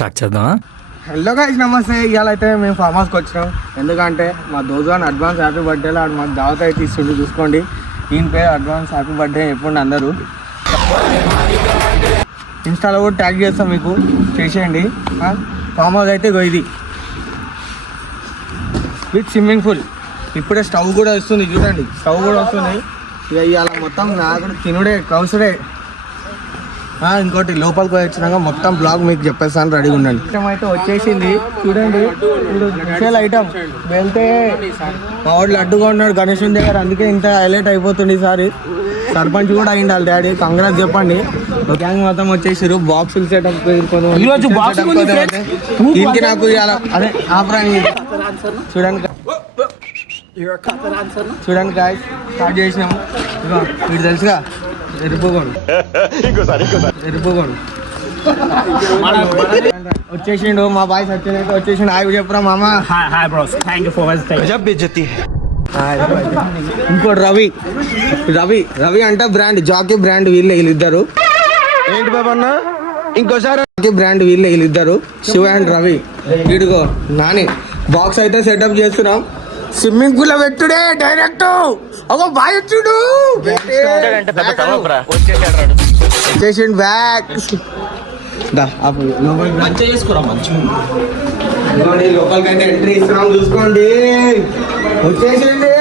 Start చేద్దామా? Hello guys, నమస్తే. ఇవాళ అయితే మేము ఫామ్ హౌస్కి వచ్చినాం. ఎందుకంటే మా దోజాన్ అడ్వాన్స్ హ్యాపీ బర్త్డేలో ఆడు మాకు దావత్ అయితే ఇస్తుండే. చూసుకోండి, ఈయన పేరు అడ్వాన్స్ హ్యాపీ బర్త్డే చెప్పండి అందరూ. ఇన్స్టాలో కూడా ట్యాగ్ చేస్తాం, మీకు చేసేయండి. ఫామ్ హౌస్ అయితే ఇది విత్ స్విమ్మింగ్ పూల్. ఇప్పుడే స్టవ్ కూడా వస్తుంది, చూడండి స్టవ్ కూడా వస్తుంది. ఇక ఇవాళ మొత్తం నాకు తినుడే కౌసుడే. ఇంకోటి లోపలికి వచ్చినాక మొత్తం బ్లాగ్ మీకు చెప్పేస్తాను, రెడీగా ఉండండి. ఐటమ్ అయితే వచ్చేసింది చూడండి, స్పెషల్ ఐటమ్. వెళ్తే మా వాడు లడ్డుగా ఉన్నాడు గణేష్ దగ్గర, అందుకే ఇంత హైలైట్ అయిపోతుంది ఈసారి. సర్పంచ్ కూడా అయింది వాళ్ళ డాడీ, కంగ్రాట్స్ చెప్పండి. గ్యాంగ్ మొత్తం వచ్చేసారు. బాక్సులు సెటప్ దీనికి నాకు ఇవాళ అదే ఆఫరాని చూడండి చూడండి గాయ్, స్టార్ట్ చేసినాము. వీడు తెలుసుగా ఎరుపుకోండి వచ్చేసిండు మా బాయ్ సత్యనైతే వచ్చేసిండు. హాయ్ చెప్పరా మామ. ఇంకోటి రవి రవి రవి అంటే బ్రాండ్, జాకీ బ్రాండ్ వీళ్ళిద్దరు. ఏంటి బాబా అన్న ఇంకోసారి జాకీ బ్రాండ్ వీళ్ళిద్దరు, శివ అండ్ రవి. వీడిగో నాని బాక్స్ అయితే సెటప్ చేస్తున్నాం. స్విమ్మింగ్ పూల్ పెట్టుడే డైరెక్ట్. ఒక బాయ్ వచ్చుడు వచ్చేసిండు బ్యాక్. లోపలికైతే ఎంట్రీ ఇస్తున్నాం, చూసుకోండి. వచ్చేసింది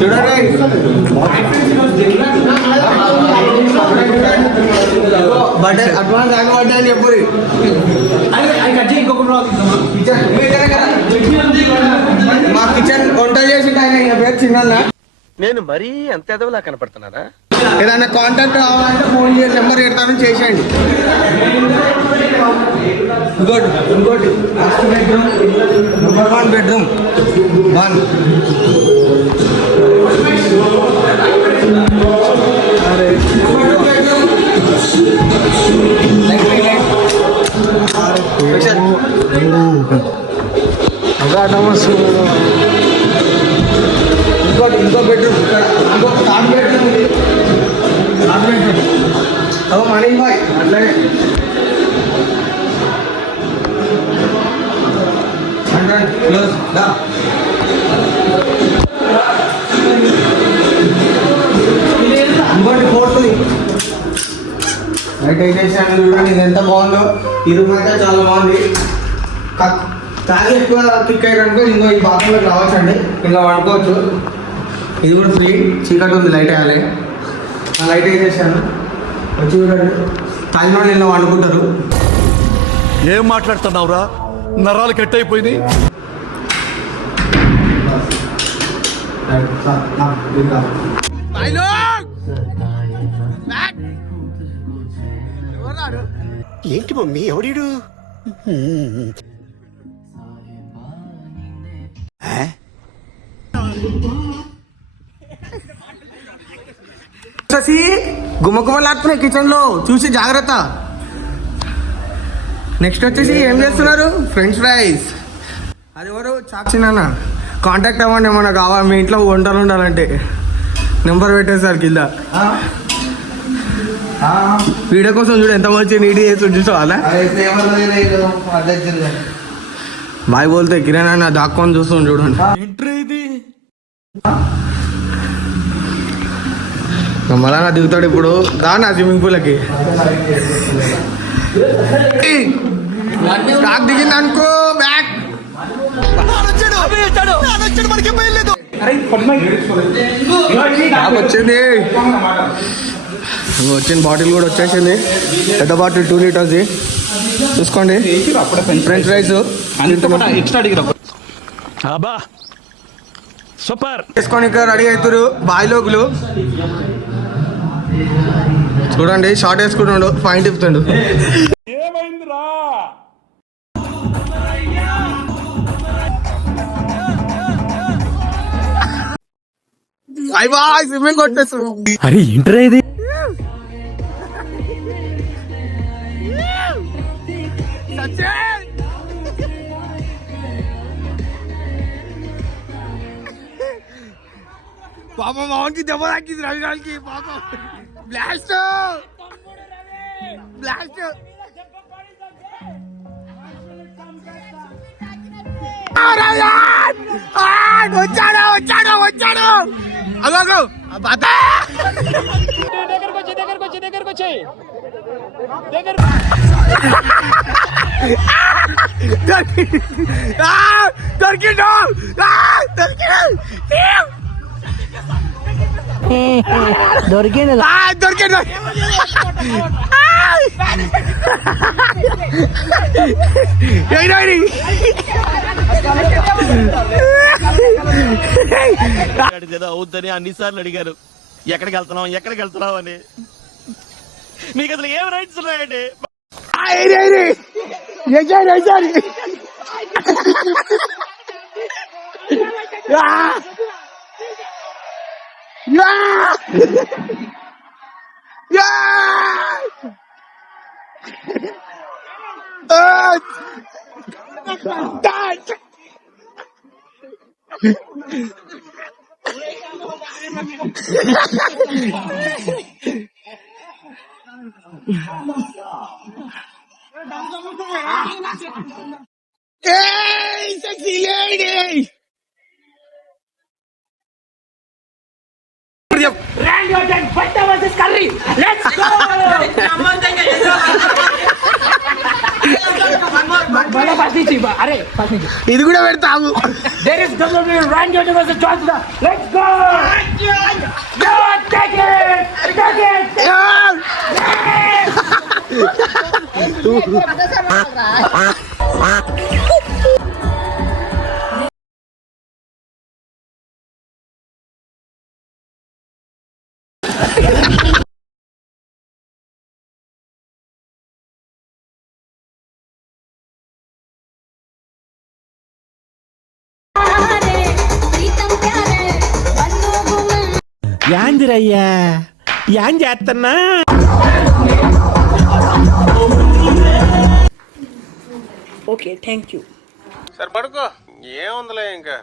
చూడండి. బర్త్డే అడ్వాన్స్ హ్యాపీ బర్త్డే అని చెప్పు. మా కిచెన్ వంట చేసి ఆయన పేరు చిన్న. నేను మరీ అంత ఎదవలా కనపడుతున్నారా? ఏదైనా కాంటాక్ట్ కావాలంటే ఫోన్ చేసి నెంబర్ పెడతాను, చేసేయండి. ఇంకోటి ఫస్ట్ బెడ్రూమ్, నెంబర్ 1 బెడ్రూమ్ 1. ఇంకో బెడ్రూమ్, ఇంకో థర్డ్ బెడ్రూమ్. మనీష్ బాయ్ అట్లాగే క్లోజ్. ఇంకోటి ఫోర్త్ది లైట్ వేసేసాను చూడండి, ఇది ఎంత బాగుందో. ఈ రూమ్ అయితే చాలా బాగుంది. తాగి ఎక్కువ పిక్ అయ్యారనుకో ఇంకో ఈ బాత్రూంలోకి రావచ్చండి, ఇంకా వండుకోవచ్చు. ఇది కూడా ఫ్రీ. చీకటి ఉంది, లైట్ వేయాలి. లైట్ వేసేసాను, వచ్చి చూడండి. తాగినోడు ఇలా వండుకుంటారు. ఏం మాట్లాడుతున్నావురా? నరాలు కట్ అయిపోయింది. ఏంటి మమ్మీ ఎవడీడు? గుమ్మగుమ్మలాడుతున్నాయి కిచెన్ లో, చూసి జాగ్రత్త. నెక్స్ట్ వచ్చేసి ఏం చేస్తున్నారు? French fries. అది ఎవరు? చాక్షినా. కాంటాక్ట్ అవ్వండి ఏమన్నా కావాలి, మీ ఇంట్లో వంటలు ఉండాలంటే. నెంబర్ పెట్టేసారు కింద. వీడియో కోసం చూడు ఎంత మంచి నీట్ చేసి చూసుకోవాలా. బాయ్ బోల్తే కిరణ్ దాక్కొని చూస్తాం చూడండి. మళ్ళా దిగుతాడు ఇప్పుడు. దానా స్విమ్మింగ్ పూల్కి స్టాక్ దిగింది అనుకో. బ్యాక్ వచ్చింది బాటిల్ కూడా వచ్చేసింది, పెద్ద బాటిల్ 2 లీటర్స్. చూసుకోండి ఫ్రెంచ్ ఫ్రైస్ సూపర్ వేసుకొని ఇక్కడ రెడీ అవుతారు బాయిలోకులు. చూడండి షార్ట్ వేసుకుంటుండు, పాయింట్ ఇస్తుండు. స్విమ్మింగ్ కొట్టేస్తాడు. అరే ఏంట్రా ఇది? పాప మామకి దెబ్బ తాకింది రవి గారికి పాప బ్లాస్ట్ బ్లాస్ట్ వచ్చాడు వచ్చాడు వచ్చాడు అగో దొరికిండు దొరికిండు దొరికిండు ఏదో అవుద్దని అన్నిసార్లు అడిగారు ఎక్కడికి వెళ్తున్నావు అని. మీకు అసలు ఏం రైట్స్ ఉన్నాయండి? Hey, sexy lady! Randy Orton, Bhatta versus Curry. Let's go! Bala pasnichi ba? Are pasnichi. ఇది కూడా పెడతాము. There is WWE Randy Orton versus John Cena. Let's go! Go take it! Take it! యాందిరయ్యా యాం చేస్తున్నా okay thank you సరే పడుకో, ఏముందిలే ఇంకా.